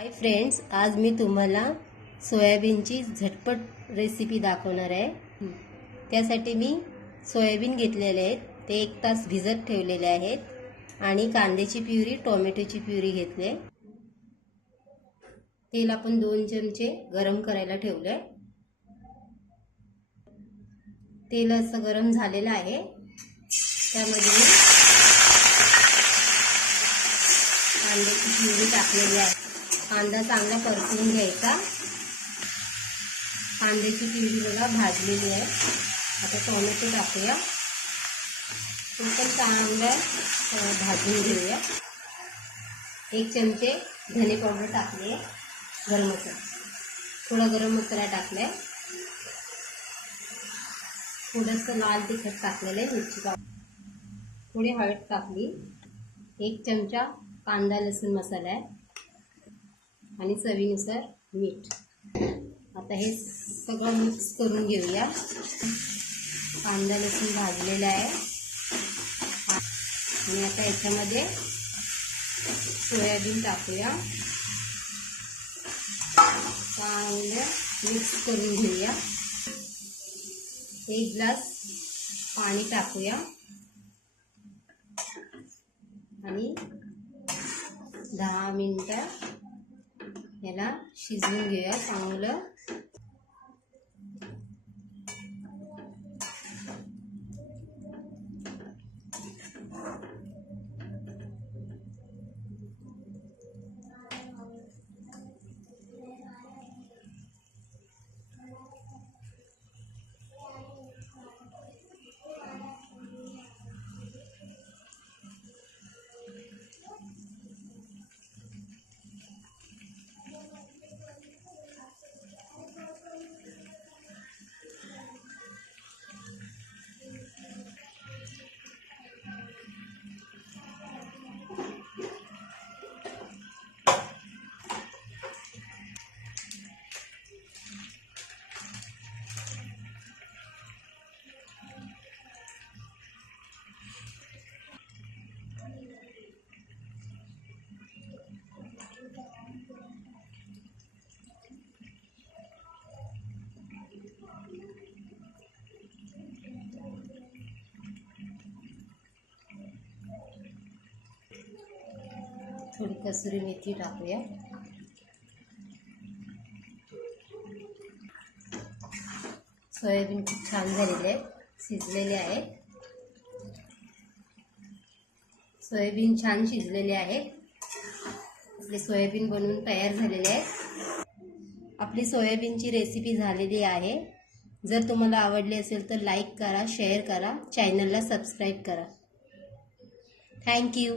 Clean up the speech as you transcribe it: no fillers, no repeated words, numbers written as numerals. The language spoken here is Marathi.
हाय फ्रेंड्स, आज मी तुम्हाला सोयाबीनची झटपट रेसिपी दाखवणार आहे। त्यासाठी मी सोयाबीन घेतलेले आहेत, ते 1 तास भिजत ठेवलेले आहेत आणि कांद्याची प्युरी, टोमॅटोची प्युरी घेतले। तेल आपण 2 चमचे गरम करायला ठेवले। तेल असं गरम झालेलं आहे, त्यामध्ये मी कांद्याची प्युरी टाकलेली आहे। कांदा चांगला परतून घ्यायचा। कांद्याची प्युरी बघा भाजलेली आहे। आता टोमॅटो टाकूया, तो पण चांगला भाजून घेऊया। 1 चमचे धने पावडर टाकले, गरम मसाला, थोडा गरम मसाला टाकलाय, थोडंसं लाल तिखट टाकलेलं आहे, मिरची पावडर, थोडी हळद टाकली, 1 चमचा कांदा लसूण मसाला आहे आणि चवीनुसार मीठ। आता हे सगळं मिक्स करून घेऊया। कांदा लसूण भाजलेला आहे आणि आता याच्यामध्ये सोयाबीन टाकूया, चांगलं मिक्स करून घेऊया। 1 ग्लास पाणी टाकूया आणि 10 मिनिटं याला शिजवून घेऊया चांगलं। थोडी कसुरी मेथी टाकूया। सोयाबीन खूप छान झालेले आहे, शिजलेले आहे। सोयाबीन छान शिजलेले आहे। आपले सोयाबीन बनवून तयार झालेले आहे। आपली सोयाबीनची रेसिपी झालेली आहे। जर तुम्हाला आवडली असेल तर लाईक करा, शेअर करा, चॅनलला सबस्क्राईब करा। Thank you.